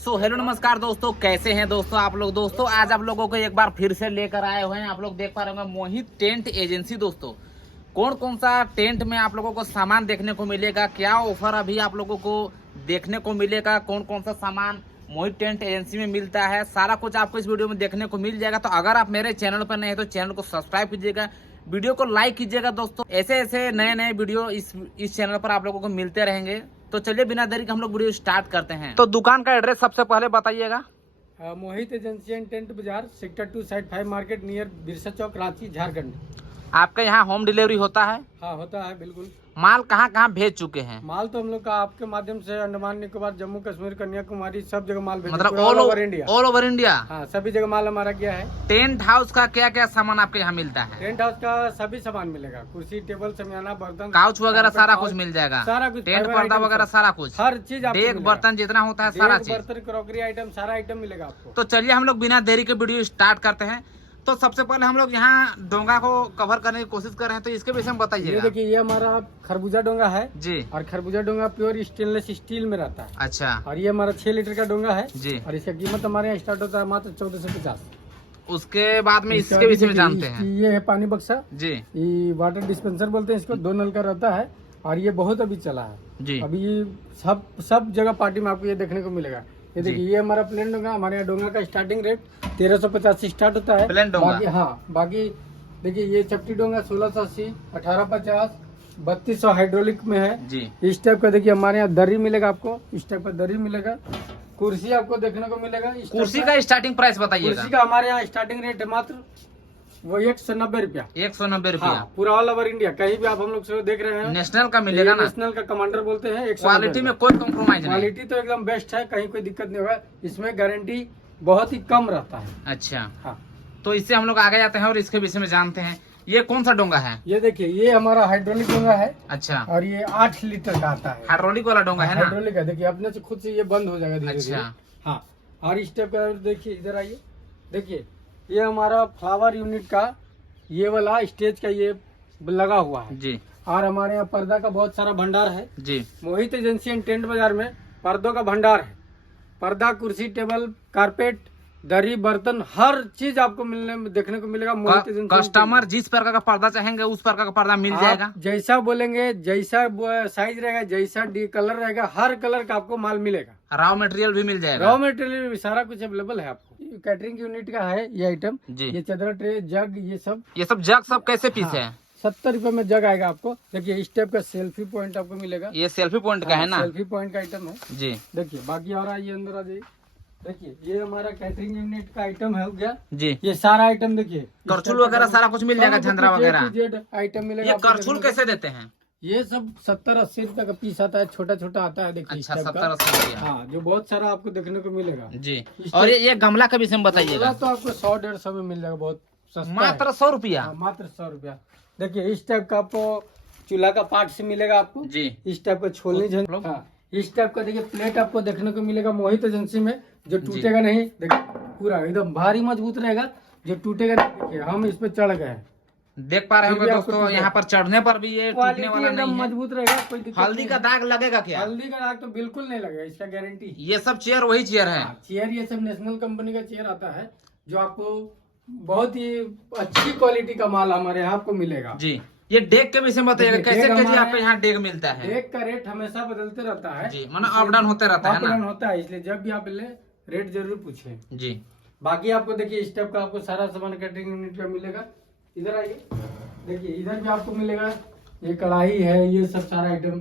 So hello नमस्कार दोस्तों, कैसे हैं दोस्तों आप लोग। दोस्तों आज आप लोगों को एक बार फिर से लेकर आए हुए हैं। आप लोग देख पा रहे होंगे मोहित टेंट एजेंसी। दोस्तों कौन कौन सा टेंट में आप लोगों को सामान देखने को मिलेगा, क्या ऑफर अभी आप लोगों को देखने को मिलेगा, कौन कौन सा सामान मोहित टेंट एजेंसी में मिलता है, सारा कुछ आपको इस वीडियो में देखने को मिल जाएगा। तो अगर आप मेरे चैनल पर नए हैं तो चैनल को सब्सक्राइब कीजिएगा, वीडियो को लाइक कीजिएगा। दोस्तों ऐसे ऐसे नए नए वीडियो इस चैनल पर आप लोगों को मिलते रहेंगे। तो चलिए बिना देरी के हम लोग वीडियो स्टार्ट करते हैं। तो दुकान का एड्रेस सबसे पहले बताइएगा। Mohit agency and tent Bazaar, sector 2 side 5 market near Birsa Chowk, Ranchi, Jharkhand. आपके यहाँ होम डिलीवरी होता है? हाँ होता है, बिल्कुल। माल कहाँ कहाँ भेज चुके हैं? माल तो हम लोग का आपके माध्यम से अंडमान निकोबार, जम्मू कश्मीर, कन्याकुमारी, सब जगह माल भेज, मतलब all over India. All over India. हाँ, सभी जगह माल हमारा गया है। टेंट हाउस का क्या क्या सामान आपके यहाँ मिलता है? टेंट हाउस का सभी सामान मिलेगा, कुर्सी, टेबल, समियाना, बर्तन, काउच वगैरह सारा कुछ मिल जाएगा, सारा कुछ, टेंट पर्दा वगैरह सारा कुछ, हर चीज, डेक बर्तन जितना होता है सारा चीज, बर्तन, क्रॉकरी आइटम, सारा आइटम मिलेगा आपको। तो चलिए हम लोग बिना देरी के वीडियो स्टार्ट करते हैं। तो सबसे पहले हम लोग यहाँ डोंगा को कवर करने की कोशिश कर रहे हैं, तो इसके विषय में ये बताइए। देखिए, ये हमारा खरबूजा डोंगा है जी। और खरबूजा डोंगा प्योर स्टेनलेस स्टील में रहता है। अच्छा। और ये हमारा 6 लीटर का डोंगा है जी। और इसका कीमत हमारे यहाँ स्टार्ट होता है मात्र 1450। उसके बाद में इसके विषय में जानते हैं। ये है पानी बक्सा जी। ये वाटर डिस्पेंसर बोलते हैं इसको, 2 नल का रहता है और ये बहुत अभी चला है जी। अभी सब जगह पार्टी में आपको ये देखने को मिलेगा। ये देखिए, ये हमारा प्लेन डोंगा, हमारे यहाँ डोंगा का स्टार्टिंग रेट 1350 से स्टार्ट होता है। प्लेन डोंगा। बाकी हाँ, बाकी देखिए ये चपटी डोंगा 1680, 1850, 3200 हाइड्रोलिक में है जी। इस टाइप का। देखिए हमारे यहाँ दर्री मिलेगा आपको, इस टाइप का दर्री मिलेगा। कुर्सी आपको देखने को मिलेगा। कुर्सी का स्टार्टिंग प्राइस बताइएगा। कुर्सी का हमारे यहाँ स्टार्टिंग रेट है मात्र वो 190 रुपया। 190 रुपया। हाँ, पूरा ऑल ओवर इंडिया कहीं भी आप हम लोग से देख रहे हैं। नेशनल का मिलेगा ना? नेशनल का कमांडर बोलते हैं। 190 क्वालिटी में कोई कॉम्प्रोमाइज नहीं? क्वालिटी तो एकदम बेस्ट है, कहीं कोई दिक्कत नहीं होगा। इसमें गारंटी बहुत ही कम रहता है। अच्छा। हाँ, तो इससे हम लोग आगे जाते हैं और इसके विषय में जानते हैं। ये कौन सा डोंगा है? ये देखिए, ये हमारा हाइड्रोलिक डोंगा है। अच्छा। और ये 8 लीटर का आता है। हाइड्रोलिक वाला डोंगा है ना? हाइड्रोलिक है, देखिए अपने से खुद से ये बंद हो जाएगा धीरे धीरे। अच्छा। हाँ, और इस टाइप का देखिए, इधर आइए, देखिए ये हमारा फ्लावर यूनिट का ये वाला स्टेज का ये लगा हुआ है जी। और हमारे यहाँ पर्दा का बहुत सारा भंडार है जी। मोहित एजेंसी एंड टेंट बाजार में पर्दों का भंडार है। पर्दा, कुर्सी, टेबल, कारपेट, दरी, बर्तन, हर चीज आपको मिलने में देखने को मिलेगा मोहित एजेंसी। कस्टमर जिस प्रकार का पर्दा चाहेंगे उस प्रकार का पर्दा मिल जाएगा। जैसा बोलेंगे, जैसा साइज रहेगा, जैसा कलर रहेगा, हर कलर का आपको माल मिलेगा। रॉ मटेरियल भी मिल जाएगा। रॉ मटेरियल भी सारा कुछ अवेलेबल है आपको। कैटरिंग यूनिट का है ये आइटम जी। ये चदरा, ट्रे, जग, ये सब जग सब कैसे पीस है? 70 रुपए में जग आएगा आपको। देखिए इस टाइप का सेल्फी पॉइंट आपको मिलेगा। ये सेल्फी पॉइंट का है ना? सेल्फी पॉइंट का आइटम है जी। देखिए, बाकी और आइए अंदर आ जाइए। देखिए ये हमारा कैटरिंग यूनिट का आइटम है, हो गया जी। ये सारा आइटम। देखिए करछुल वगैरह सारा कुछ मिल जाएगा, झंझरा वगैरह आइटम मिलेगा। ये करछुल कैसे देते हैं? ये सब 70-80 रुपए का पीस आता है, छोटा छोटा आता है। देखिए अच्छा, इस टाइप का। 70-80 रुपया। हाँ, जो बहुत सारा आपको देखने को मिलेगा जी। और ये गमला का विषय में बताइएगा। तो आपको 100-150 में मिल जाएगा, बहुत सस्ता मात्र है। 100 रुपया? हाँ, मात्र 100 रुपया। देखिए इस टाइप का आपको चूल्हा का पार्ट से मिलेगा आपको जी। इस टाइप का छोलनी हाँ, इस टाइप का देखिए प्लेट आपको देखने को मिलेगा मोहित एजेंसी में, जो टूटेगा नहीं। देखिए पूरा एकदम भारी मजबूत रहेगा, जो टूटेगा नहीं। देखिए हम इस पे चढ़ गए हैं, देख पा रहे होंगे दोस्तों, यहाँ पर चढ़ने पर भी ये टूटने वाला एकदम नहीं है। मजबूत रहेगा, कोई दिक्कत हल्दी का दाग लगेगा क्या? हल्दी का दाग तो बिल्कुल नहीं लगेगा, इसका गारंटी। ये सब चेयर वही चेयर है? चेयर ये सब नेशनल कंपनी का चेयर आता है, जो आपको बहुत ही अच्छी क्वालिटी का माल हमारे यहाँ आपको मिलेगा। जी। ये डेक के विषय में बताइएगा, कैसे केजी आपके यहाँ डेक मिलता है? डेक का रेट हमेशा बदलते रहता है जी, मतलब अप डाउन होते रहता है ना? होता है, इसलिए जब भी आप ले रेट जरूर पूछें जी। बाकी आपको देखिए इस टाइप का आपको सारा सामान कैटरिंग यूनिट का मिलेगा। इधर आइए, देखिए इधर भी आपको मिलेगा। ये कढ़ाई है, ये सब सारा आइटम,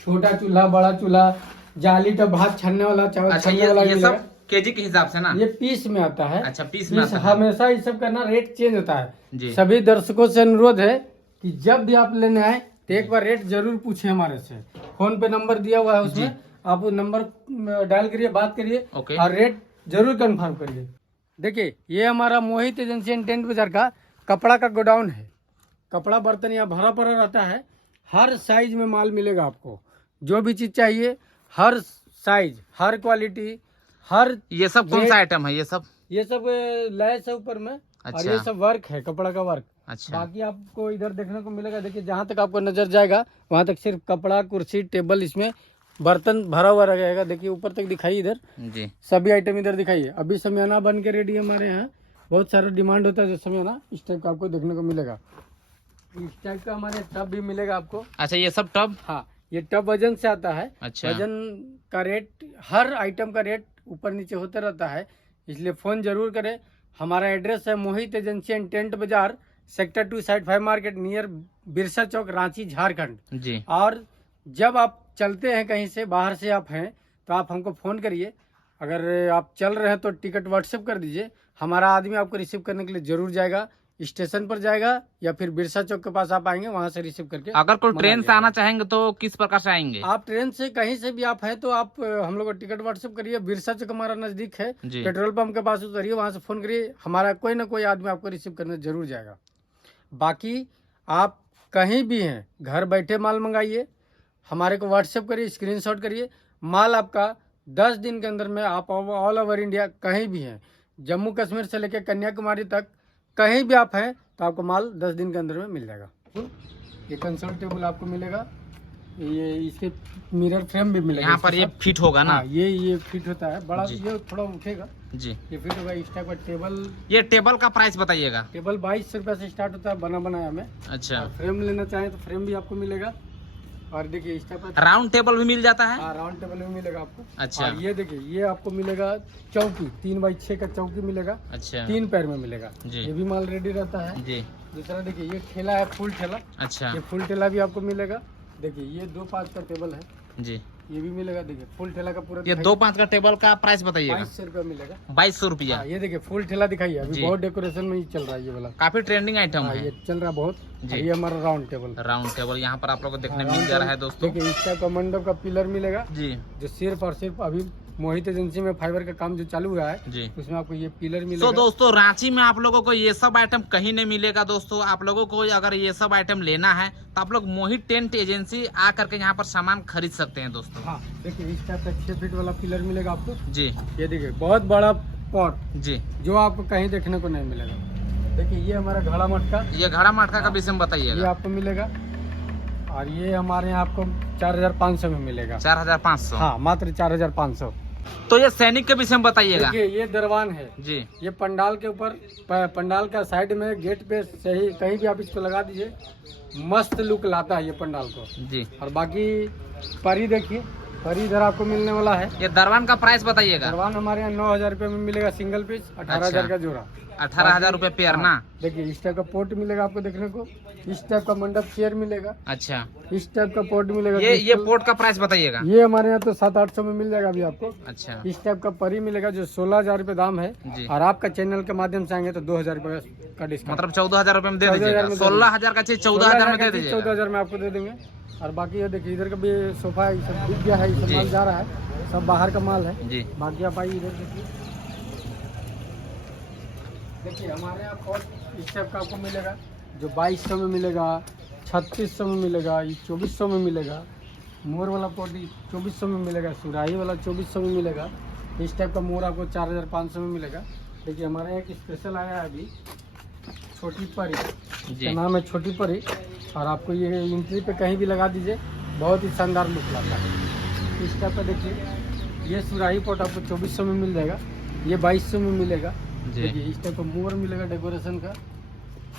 छोटा चूल्हा, बड़ा चूल्हा, जाली टब, भात छानने वाला, चावल अच्छा, छानने वाला ये सब केजी के हिसाब से ना? ये पीस में आता है। अच्छा, पीस में आता है। हमेशा इस सब का ना रेट चेंज होता है जी। सभी दर्शकों से अनुरोध है कि जब भी आप लेने आए तो एक बार रेट जरूर पूछे हमारे से। फोन पे नंबर दिया हुआ है, उसमें आप वो नंबर डायल करिए, बात करिए और रेट जरूर कंफर्म करिए। देखिए ये हमारा मोहित एजेंसी एंड टेंट बाजार का कपड़ा का गोडाउन है। कपड़ा बर्तन यहाँ भरा पड़ा रहता है, हर साइज में माल मिलेगा आपको। जो भी चीज चाहिए, हर साइज, हर क्वालिटी, हर। ये सब कौन सा आइटम है? ये सब लैस है ऊपर में। अच्छा। और ये सब वर्क है, कपड़ा का वर्क। अच्छा। बाकी आपको इधर देखने को मिलेगा। देखिए जहाँ तक आपको नजर जाएगा वहाँ तक सिर्फ कपड़ा, कुर्सी, टेबल, इसमें बर्तन भरा हुआ रहेगा। देखिए ऊपर तक दिखाइए, इधर जी सभी आइटम इधर दिखाइए। अभी शमियाना बन के रेडी है हमारे यहाँ। बहुत सारा डिमांड होता है जो शमियाना, इस टाइप का आपको देखने को मिलेगा। इस टाइप का हमारे टब भी मिलेगा आपको। अच्छा, ये सब टब? हाँ, ये टब वजन से आता है। अच्छा। वजन का रेट, हर आइटम का रेट ऊपर नीचे होता रहता है, इसलिए फोन जरूर करें। हमारा एड्रेस है Mohit agency and tent Bazaar, sector 2 side 5 market, near Birsa Chowk, Ranchi, Jharkhand ji. और जब आप चलते हैं कहीं से, बाहर से आप हैं, तो आप हमको फ़ोन करिए। अगर आप चल रहे हैं तो टिकट व्हाट्सएप कर दीजिए, हमारा आदमी आपको रिसीव करने के लिए जरूर जाएगा। स्टेशन पर जाएगा या फिर बिरसा चौक के पास आप आएंगे, वहां से रिसीव करके। अगर कोई ट्रेन से आना चाहेंगे तो किस प्रकार से आएंगे? आप ट्रेन से कहीं से भी आप हैं तो आप हम लोग को टिकट व्हाट्सएप करिए। बिरसा चौक हमारा नजदीक है, जी। पेट्रोल पंप के पास उतरिए, वहां से फोन करिए, हमारा कोई ना कोई आदमी आपको रिसीव करने जरूर जाएगा। बाकी आप कहीं भी हैं, घर बैठे माल मंगाइए, हमारे को व्हाट्सएप करिए, स्क्रीनशॉट करिए। माल आपका 10 दिन के अंदर में, आप ऑल ओवर इंडिया कहीं भी हैं, जम्मू कश्मीर से लेकर कन्याकुमारी तक कहीं भी आप हैं, तो आपको माल 10 दिन के अंदर में मिल जाएगा। ये कंसोल टेबल आपको मिलेगा, ये इसके मिरर फ्रेम भी मिलेगा। यहाँ पर ये फिट होगा ना? हाँ, ये फिट होता है बड़ा, ये थोड़ा उठेगा जी। ये फिट होगा। इस टाइप का टेबल। ये टेबल का प्राइस बताइएगा। टेबल 2200 रुपये से स्टार्ट होता है बना बनाया में। अच्छा। फ्रेम लेना चाहें तो फ्रेम भी आपको मिलेगा। और देखिए इस टाइप का राउंड टेबल भी मिल जाता है? हाँ, राउंड टेबल भी मिलेगा आपको। अच्छा। और ये देखिए, ये आपको मिलेगा चौकी, 3x6 का चौकी मिलेगा। अच्छा। 3 पैर में मिलेगा जी। ये भी माल रेडी रहता है जी। दूसरा देखिए, ये ठेला है, फुल ठेला। अच्छा। ये फुल ठेला भी आपको मिलेगा। देखिए ये 2-5 का टेबल है, जी। ये भी मिलेगा। देखिए फुल ठेला का पूरा ये 2-5 का टेबल का प्राइस बताइएगा। 2200 रुपये मिलेगा। 2200 रुपया। हाँ, ये देखिए फुल ठेला दिखाइए, अभी जी। बहुत डेकोरेशन में ही चल रहा है ये वाला। काफी ट्रेंडिंग आइटम हाँ, है। ये चल रहा है बहुत। जी। ये हमारा राउंड टेबल। राउंड टेबल यहाँ पर आप लोग को देखने हाँ, मिल जा रहा है दोस्तों। देखिए इस टाइप का मंडप का पिलर मिलेगा, जी जो सिर्फ और सिर्फ अभी मोहित एजेंसी में फाइबर का काम जो चालू हुआ है, जी। उसमें आपको ये पिलर मिलेगा। तो दोस्तों रांची में आप लोगों को ये सब आइटम कहीं नहीं मिलेगा दोस्तों। आप लोगों को अगर ये सब आइटम लेना है तो आप लोग मोहित टेंट एजेंसी आ करके यहाँ पर सामान खरीद सकते हैं दोस्तों। हाँ, देखिए इस टाइप का 6 फीट वाला पिलर मिलेगा आपको। जी। ये देखिए बहुत बड़ा पॉट, जी। जो आपको कहीं देखने को नहीं मिलेगा। देखिए ये हमारा घड़ा मटका, ये घड़ा मटका का विषय में ये बताइएगा। आपको मिलेगा। और ये हमारे यहाँ आपको 4500 में मिलेगा। 4500। हाँ, मात्र 4500। तो ये सैनिक के विषय में बताइएगा। देखिए ये दरवान है जी। ये पंडाल के ऊपर, पंडाल का साइड में गेट पे सही कहीं भी आप इसको लगा दीजिए, मस्त लुक लाता है ये पंडाल को। जी। और बाकी परी देखिए, परी इधर आपको मिलने वाला है। ये दरवान का प्राइस बताइएगा। दरवान हमारे यहाँ 9000 रुपये में मिलेगा सिंगल पीस, 18000 का जोड़ा। 18,000 रुपये पेयर ना? देखिए इस टाइप का पोर्ट मिलेगा आपको देखने को, इस टाइप का मंडप चेयर मिलेगा, अच्छा। इस टाइप का पोर्ट मिलेगा। ये पोर्ट का प्राइस बताइएगा। ये हमारे यहाँ तो 700-800 में मिल जाएगा अभी आपको। अच्छा। इस टाइप का परी मिलेगा जो 16,000 रुपये दाम है। जी। और आपका चैनल के माध्यम से आएंगे तो 2,000 रुपये का डिस्काउंट, मतलब 14,000 रुपये में दे 14,000 दीजिएगा। में दे 16,000 का चीज 14,000 में दे दीजिएगा। 14,000 में आपको दे देंगे। और बाकी ये देखिए इधर का भी सोफा ये सब बिक गया है, ये सब जी। माल जा रहा है, सब बाहर का माल है। जी। बाकी आप आइए इधर देखिए, देखिए हमारे यहाँ पॉट इस टाइप का आपको मिलेगा, जो 2200 में मिलेगा, 3600 में मिलेगा, ये 2400 में मिलेगा। मोर वाला पॉट 2400 में मिलेगा, सुराही वाला 2400 में मिलेगा। इस टाइप का मोर आपको 4500 में मिलेगा। देखिए हमारे यहाँ एक स्पेशल आया है अभी, छोटी परी, जी। इसका नाम है छोटी परी। और आपको ये एंट्री पे कहीं भी लगा दीजिए, बहुत ही शानदार लुक लाता है। इस टाइप का देखिए, ये सुराही पॉट आपको 2400 में मिल जाएगा, ये 2200 में मिलेगा। जी। देखिए इस टाइप का मोर मिलेगा डेकोरेशन का।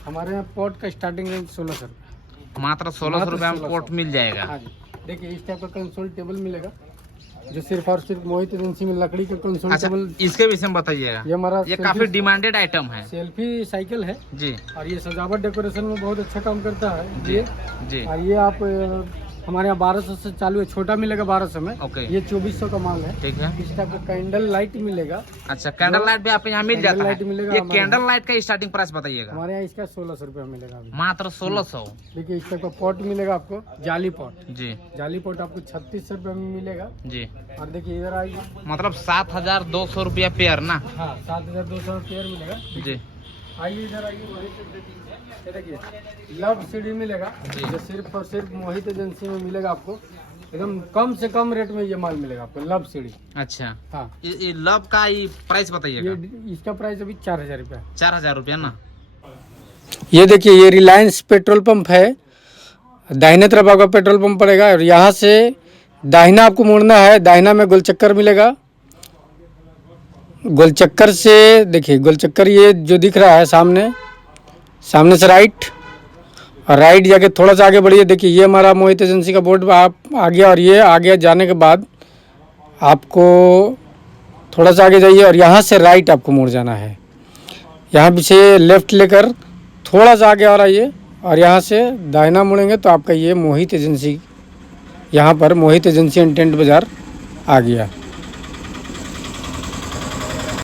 हमारे यहाँ पॉट का स्टार्टिंग रेंज 1600 रुपये, मात्र 1600 रुपये में पोर्ट मिल जाएगा। हाँ जी। देखिए इस टाइप का कंसोल टेबल मिलेगा, जो सिर्फ और सिर्फ मोहित एजेंसी में लकड़ी का कंसोल अच्छा, टेबल। इसके विषय में बताइएगा। ये हमारा ये काफी डिमांडेड आइटम है। सेल्फी साइकिल है, जी। और ये सजावट डेकोरेशन में बहुत अच्छा काम करता है जी। ये। जी। और ये आप हमारे यहाँ 1200 से चालू है, छोटा मिलेगा 1200 में। ओके। ये 2400 का माल है। ठीक है। इस टाइप का कैंडल लाइट मिलेगा। अच्छा, कैंडल लाइट भी आपके यहाँ मिल कैंडल जाता लाइट है। मिलेगा ये हमारे कैंडल लाइट का स्टार्टिंग प्राइस बताइएगा। हमारे यहाँ इसका 1600 रुपये मिलेगा अभी। मात्र 1600। देखिए इस टाइप का पॉट मिलेगा आपको, जाली पॉट। जी। जाली पॉट आपको 3600 रुपये में मिलेगा। जी। और देखिए इधर आइए, मतलब 7,200 रुपया पेयर ना? हाँ 7200 पेयर मिलेगा। जी। आइए इधर आइए, वहीं से ये देखिए लव सीढ़ी मिलेगा, जी। जो सिर्फ और सिर्फ मोहित एजेंसी में मिलेगा आपको। एकदम कम से कम रेट में ये माल मिलेगा आपको, लव सीढ़ी। अच्छा। हाँ, ये लव का ये प्राइस बताइएगा। ये इसका प्राइस अभी 4000 रुपया। 4,000 रुपया ना? ये देखिए ये रिलायंस पेट्रोल पंप है, दाहिने तरफ आपका पेट्रोल पंप पड़ेगा और यहाँ से दाहिना आपको मुड़ना है, दाहिना में गोलचक्कर मिलेगा। गोलचक्कर से देखिए, गोलचक्कर ये जो दिख रहा है सामने, सामने से राइट, और राइट जाके थोड़ा सा आगे बढ़िए। देखिए ये हमारा मोहित एजेंसी का बोर्ड आप आ गया, और ये आगे जाने के बाद आपको थोड़ा सा आगे जाइए और यहाँ से राइट आपको मुड़ जाना है। यहाँ पीछे लेफ्ट लेकर थोड़ा सा आगे और आइए, और यहाँ से दाहिना मुड़ेंगे तो आपका ये मोहित एजेंसी, यहाँ पर मोहित एजेंसी एंड टेंट बाज़ार आ गया।